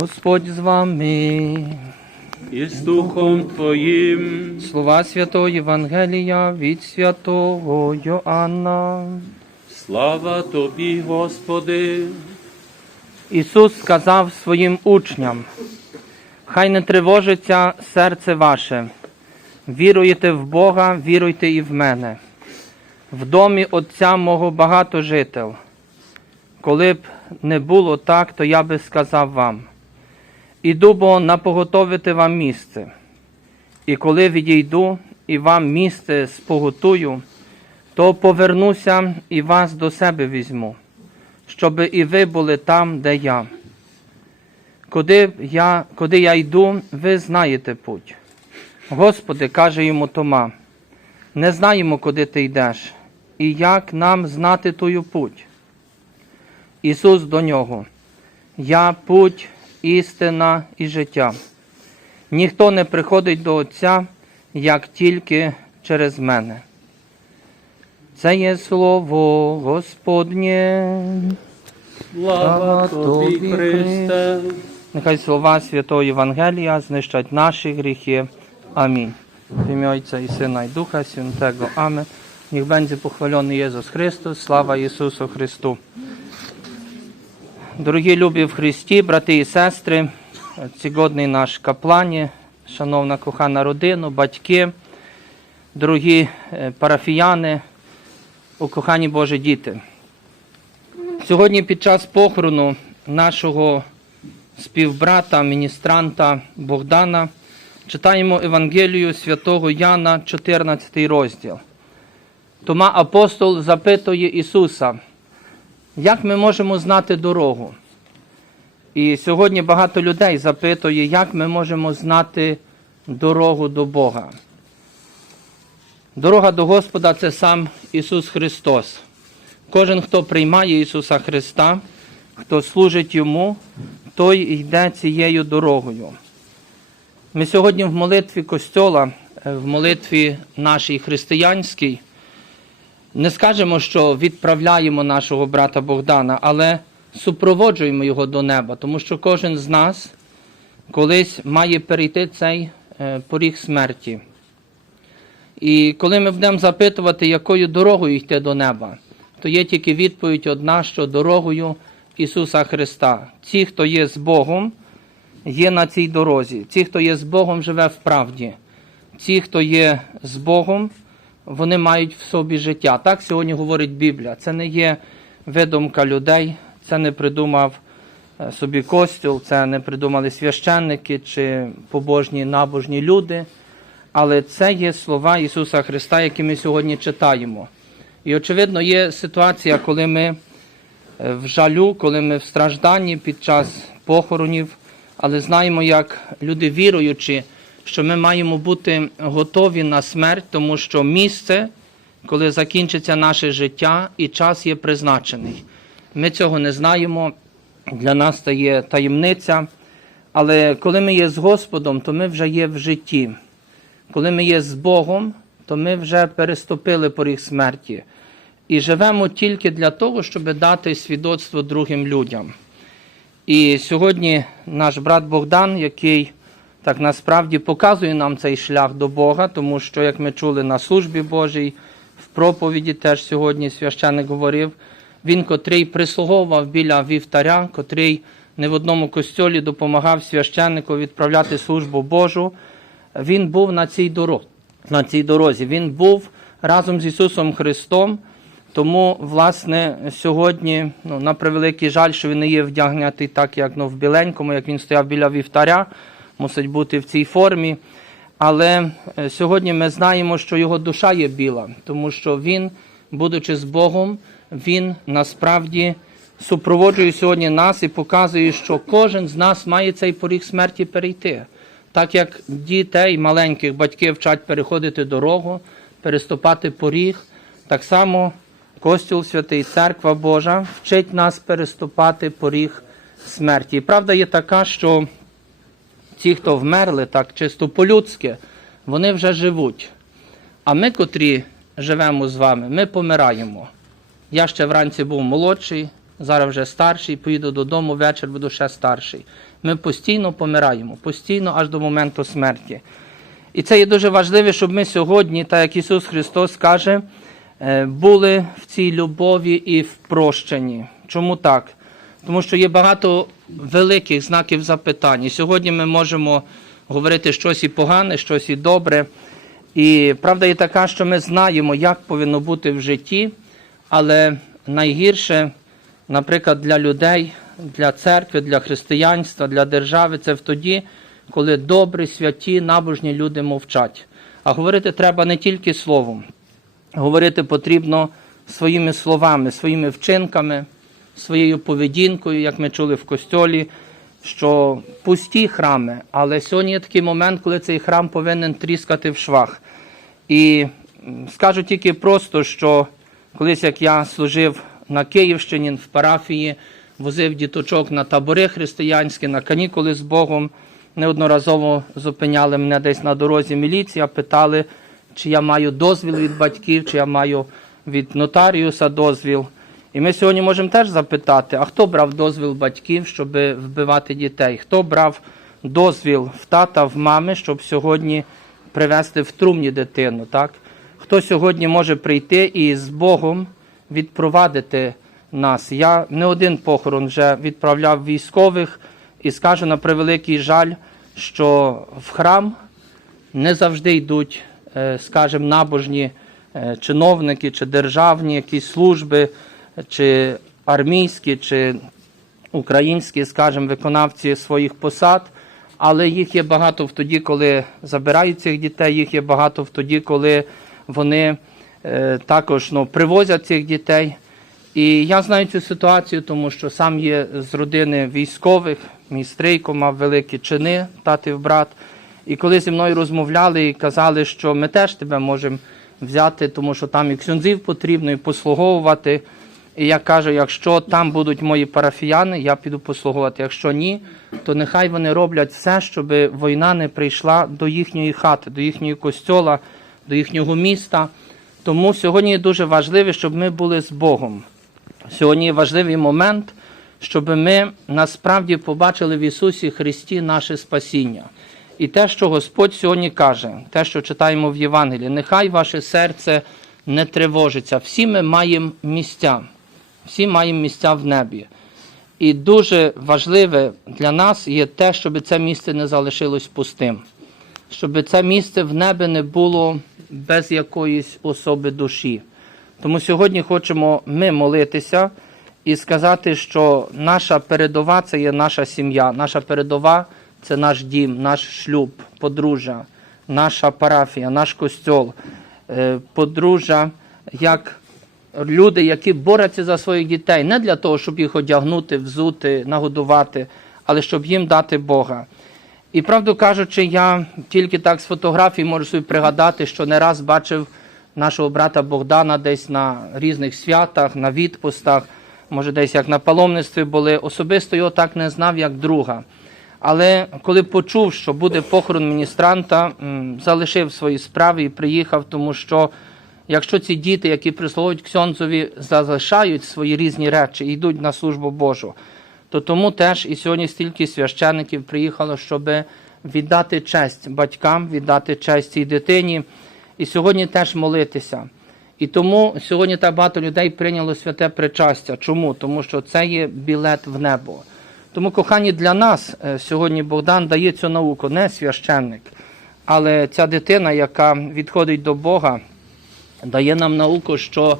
Господь з вами. і з Духом Твоїм. Слова Святого Євангелія від святого Йоанна. Слава Тобі, Господи, Ісус сказав своїм учням: Хай не тривожиться серце ваше. Віруєте в Бога, віруйте і в мене. В домі Отця мого багато жител. Коли б не було так, то я би сказав вам. Іду бо напоготовити вам місце. І коли відійду і вам місце споготую, то повернуся і вас до себе візьму, щоб і ви були там, де я. Куди я, куди я йду, ви знаєте путь. Господи, каже йому Тома, не знаємо, куди ти йдеш, і як нам знати тую путь. Ісус до нього, Я путь, істина і життя. Ніхто не приходить до Отця, як тільки через мене. Це є слово Господнє. слава Тобі, Христе. Нехай слова Святого Євангелія знищать наші гріхи. Амінь. В ім'я Отця і Сина і Духа Святого. Амінь. Niech będzie pochwalony Jezus Chrystus. Слава Ісусу Христу. Дорогі любі в Христі, брати і сестри, цігодний наш каплані, шановна кохана родина, батьки, дорогі е, парафіяни, кохані Божі діти. Сьогодні під час похорону нашого співбрата, міністранта Богдана читаємо Евангелію святого Яна, 14 розділ. Тома апостол запитує Ісуса, як ми можемо знати дорогу? І сьогодні багато людей запитує, як ми можемо знати дорогу до Бога. Дорога до Господа це сам Ісус Христос. Кожен, хто приймає Ісуса Христа, хто служить Йому, той йде цією дорогою. Ми сьогодні в молитві Костьола, е, в молитві нашій християнській, не скажемо, що відправляємо нашого брата Богдана, але супроводжуємо його до неба, тому що кожен з нас колись має перейти цей е, поріг смерті. І коли ми будемо запитувати, якою дорогою йти до неба, то є тільки відповідь одна, що дорогою Ісуса Христа. Ті, хто є з Богом, є на цій дорозі. Ті, хто є з Богом, живе в правді. Ті, хто є з Богом, вони мають в собі життя. Так сьогодні говорить Біблія. Це не є видумка людей, це не придумав е, собі костюл, це не придумали священники чи побожні набожні люди. Але це є слова Ісуса Христа, які ми сьогодні читаємо. І, очевидно, є ситуація, коли ми е, в жалю, коли ми в стражданні під час похоронів, але знаємо, як люди віруючи, що ми маємо бути готові на смерть, тому що місце, коли закінчиться наше життя, і час є призначений. Ми цього не знаємо, для нас це є таємниця. Але коли ми є з Господом, то ми вже є в житті. Коли ми є з Богом, то ми вже переступили поріг смерті і живемо тільки для того, щоб дати свідоцтво другим людям. І сьогодні наш брат Богдан, який так насправді показує нам цей шлях до Бога, тому що, як ми чули на службі Божій, в проповіді теж сьогодні священник говорив, він, котрий прислуговував біля вівтаря, котрий не в одному костьолі допомагав священнику відправляти службу Божу, він був на цій дорозі. На цій дорозі. Він був разом з Ісусом Христом. Тому, власне, сьогодні, ну, на превеликий жаль, що він не є вдягнутий так, як ну, в біленькому, як він стояв біля вівтаря, мусить бути в цій формі. Але е, сьогодні ми знаємо, що його душа є біла, тому що він, будучи з Богом, він насправді супроводжує сьогодні нас і показує, що кожен з нас має цей поріг смерті перейти. Так як дітей, маленьких батьки вчать переходити дорогу, переступати поріг, так само Костюл Святий, Церква Божа вчить нас переступати поріг смерті. І правда є така, що ті, хто вмерли так чисто по-людськи, вони вже живуть. А ми, котрі живемо з вами, ми помираємо. Я ще вранці був молодший, зараз вже старший, поїду додому, вечір буду ще старший. Ми постійно помираємо, постійно аж до моменту смерті. І це є дуже важливо, щоб ми сьогодні, так як Ісус Христос каже, е, були в цій любові і в прощенні. Чому так? Тому що є багато великих знаків запитань. І сьогодні ми можемо говорити щось і погане, щось і добре. І правда є така, що ми знаємо, як повинно бути в житті, але найгірше, наприклад, для людей, для церкви, для християнства, для держави це в тоді, коли добрі, святі, набожні люди мовчать. А говорити треба не тільки словом, говорити потрібно своїми словами, своїми вчинками, своєю поведінкою, як ми чули в костьолі, що пусті храми, але сьогодні є такий момент, коли цей храм повинен тріскати в швах. І скажу тільки просто, що колись як я служив на Київщині в парафії, возив діточок на табори християнські, на канікули з Богом. Неодноразово зупиняли мене десь на дорозі міліція, питали, чи я маю дозвіл від батьків, чи я маю від нотаріуса дозвіл. І ми сьогодні можемо теж запитати, а хто брав дозвіл батьків, щоб вбивати дітей? Хто брав дозвіл в тата, в мами, щоб сьогодні привезти в трумні дитину? Так? Хто сьогодні може прийти і з Богом відпровадити нас? Я не один похорон вже відправляв військових і скажу на превеликий жаль, що в храм не завжди йдуть, е, скажімо, набожні е, чиновники чи державні якісь служби, чи армійські, чи українські, скажімо, виконавці своїх посад. Але їх є багато в тоді, коли забирають цих дітей, їх є багато в тоді, коли вони е, також ну, привозять цих дітей. І я знаю цю ситуацію, тому що сам є з родини військових, мій стрийко мав великі чини, татів брат. І коли зі мною розмовляли і казали, що ми теж тебе можемо взяти, тому що там і ксюнзів потрібно, і послуговувати. І я кажу, якщо там будуть мої парафіяни, я піду послуговувати. Якщо ні, то нехай вони роблять все, щоб війна не прийшла до їхньої хати, до їхнього костьола, до їхнього міста. Тому сьогодні дуже важливо, щоб ми були з Богом. Сьогодні важливий момент, щоб ми насправді побачили в Ісусі Христі наше спасіння. І те, що Господь сьогодні каже, те, що читаємо в Євангелії, нехай ваше серце не тривожиться. Всі ми маємо місця, всі маємо місця в небі. І дуже важливе для нас є те, щоб це місце не залишилось пустим, щоб це місце в небі не було без якоїсь особи душі. Тому сьогодні хочемо ми молитися і сказати, що наша передова це є наша сім'я, наша передова це наш дім, наш шлюб, подружжя, наша парафія, наш костьол, Е, подружжя, як люди, які борються за своїх дітей, не для того, щоб їх одягнути, взути, нагодувати, але щоб їм дати Бога. І правду кажучи, я тільки так з фотографій можу собі пригадати, що не раз бачив нашого брата Богдана десь на різних святах, на відпустах, може, десь як на паломництві були. Особисто його так не знав, як друга. Але коли почув, що буде похорон міністранта, залишив свої справи і приїхав, тому що якщо ці діти, які прислугують Ксьонзові, залишають свої різні речі і йдуть на службу Божу, то тому теж і сьогодні стільки священиків приїхало, щоб віддати честь батькам, віддати честь цій дитині, і сьогодні теж молитися. І тому сьогодні так багато людей прийняло святе причастя. Чому? Тому що це є білет в небо. Тому, кохані, для нас е, сьогодні Богдан дає цю науку, не священник, але ця дитина, яка відходить до Бога, дає нам науку, що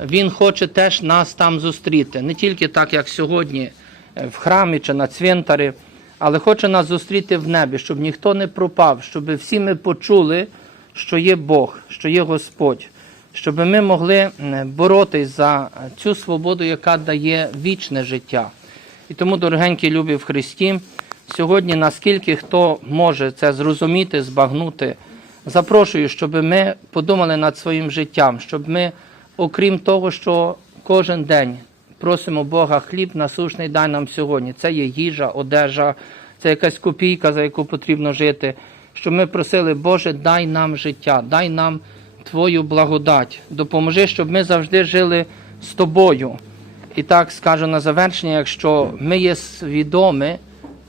Він хоче теж нас там зустріти. Не тільки так, як сьогодні е, в храмі чи на цвинтарі, але хоче нас зустріти в небі, щоб ніхто не пропав, щоб всі ми почули, що є Бог, що є Господь, щоб ми могли боротись за цю свободу, яка дає вічне життя. І тому, дорогенькі любі в Христі, сьогодні, наскільки хто може це зрозуміти, збагнути, запрошую, щоб ми подумали над своїм життям, щоб ми, окрім того, що кожен день просимо Бога хліб насушний дай нам сьогодні. Це є їжа, одежа, це якась копійка, за яку потрібно жити. Щоб ми просили, Боже, дай нам життя, дай нам Твою благодать, допоможи, щоб ми завжди жили з тобою. І так скажу на завершення, якщо ми є свідомі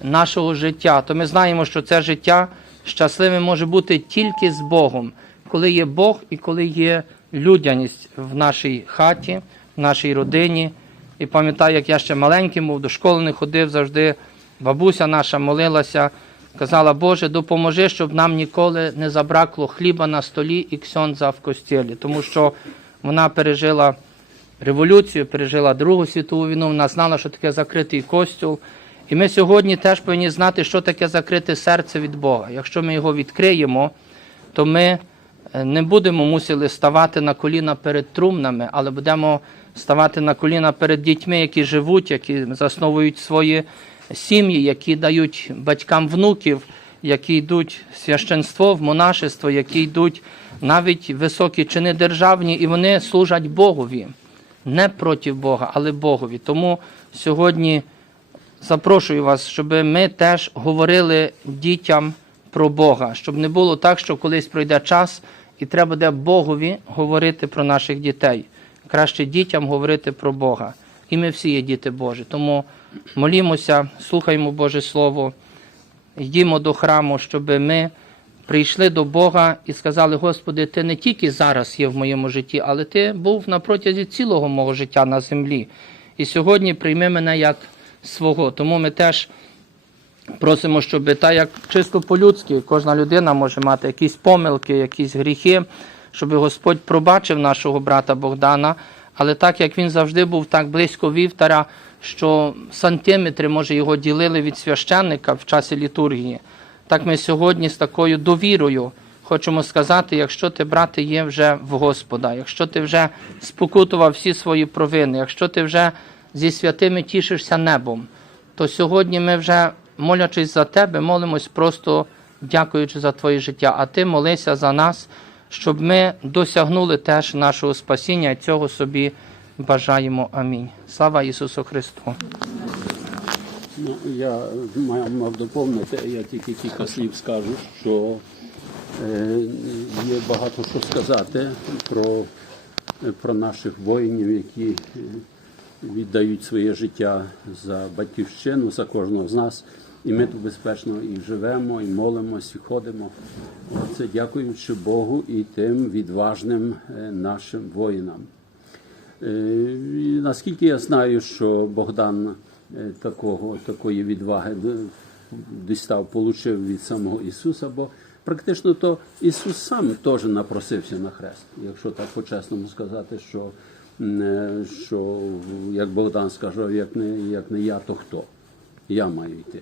нашого життя, то ми знаємо, що це життя щасливим може бути тільки з Богом, коли є Бог і коли є людяність в нашій хаті, в нашій родині. І пам'ятаю, як я ще маленьким був, до школи не ходив завжди. Бабуся наша молилася, казала, Боже, допоможи, щоб нам ніколи не забракло хліба на столі і ксьонза в костілі. Тому що вона пережила революцію, пережила Другу світову війну, вона знала, що таке закритий костюл. І ми сьогодні теж повинні знати, що таке закрите серце від Бога. Якщо ми його відкриємо, то ми е, не будемо мусили ставати на коліна перед трумнами, але будемо ставати на коліна перед дітьми, які живуть, які засновують свої сім'ї, які дають батькам внуків, які йдуть в священство, в монашество, які йдуть навіть високі чини державні, і вони служать Богові. Не проти Бога, але Богові. Тому сьогодні запрошую вас, щоб ми теж говорили дітям про Бога, щоб не було так, що колись пройде час і треба буде Богові говорити про наших дітей. Краще дітям говорити про Бога. І ми всі є діти Божі. Тому молімося, слухаємо Боже Слово, йдімо до храму, щоб ми прийшли до Бога і сказали: Господи, Ти не тільки зараз є в моєму житті, але Ти був на протязі цілого мого життя на землі. І сьогодні прийми мене як свого. Тому ми теж просимо, щоб так як чисто по-людськи, кожна людина може мати якісь помилки, якісь гріхи, щоб Господь пробачив нашого брата Богдана. Але так як він завжди був так близько вівтаря, що сантиметри, може, його ділили від священника в часі літургії, так ми сьогодні з такою довірою хочемо сказати, якщо ти, брате, є вже в Господа, якщо ти вже спокутував всі свої провини, якщо ти вже зі святими тішишся небом, то сьогодні ми вже, молячись за тебе, молимось просто дякуючи за твоє життя. А ти молися за нас, щоб ми досягнули теж нашого спасіння і цього собі бажаємо. Амінь. Слава Ісусу Христу! Ну, я мав, доповнити, я тільки кілька слів скажу, що е, є багато що сказати про, про наших воїнів, які е, віддають своє життя за батьківщину, за кожного з нас. І ми тут безпечно і живемо, і молимось, і ходимо. Це дякуючи Богу і тим відважним е, нашим воїнам. Е, і Наскільки я знаю, що Богдан е, такого, такої відваги дістав, получив від самого Ісуса, бо практично то Ісус сам теж напросився на хрест, якщо так по-чесному сказати, що, що як Богдан сказав, як не, як не я, то хто? Я маю йти.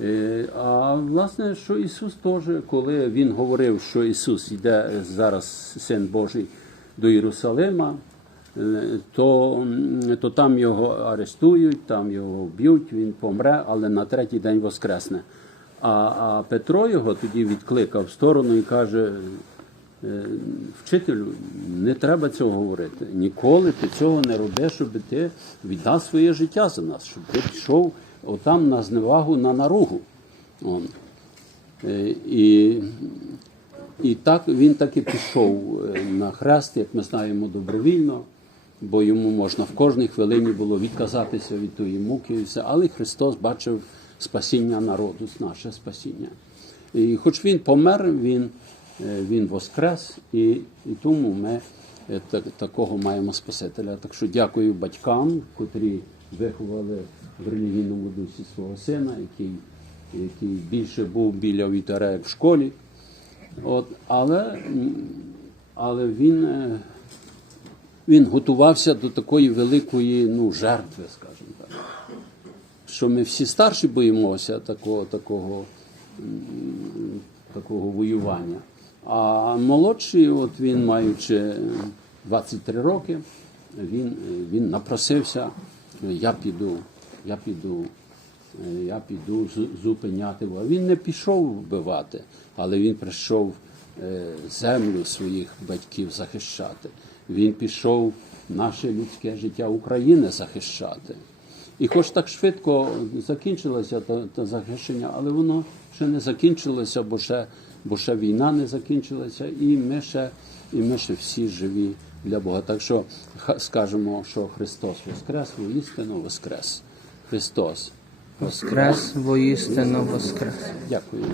Е, А власне, що Ісус теж, коли Він говорив, що Ісус йде зараз, Син Божий, до Єрусалима, е, то, то там його арестують, там його вб'ють, він помре, але на третій день воскресне. А, а Петро його тоді відкликав в сторону і каже: е, вчителю, не треба цього говорити. Ніколи ти цього не роби, щоб ти віддав своє життя за нас, щоб ти пішов отам на зневагу, на наругу. Он. Е, І, і так він так і пішов е, на хрест, як ми знаємо, добровільно, бо йому можна в кожній хвилині було відказатися від тої муки і все. Але Христос бачив спасіння народу, наше спасіння. І хоч він помер, він, е, він воскрес, і, і тому ми е, так, такого маємо Спасителя. Так що дякую батькам, котрі виховали в релігійному дусі свого сина, який, який більше був біля вівтаря, як в школі. От, але, але він, е, він готувався до такої великої ну, жертви, скажімо так. Що ми всі старші боїмося такого, такого, такого воювання. А молодший, от він, маючи 23 роки, він, він напросився, я піду, я піду я піду зупиняти. ворога». Він не пішов вбивати, але він прийшов е, землю своїх батьків захищати. Він пішов наше людське життя України захищати. І хоч так швидко закінчилося те захищення, але воно ще не закінчилося, бо ще, бо ще війна не закінчилася, і ми ще, і ми ще всі живі для Бога. Так що скажемо, що Христос Воскрес, воістину Воскрес. Христос Воскрес. Воістину воскрес. Дякую.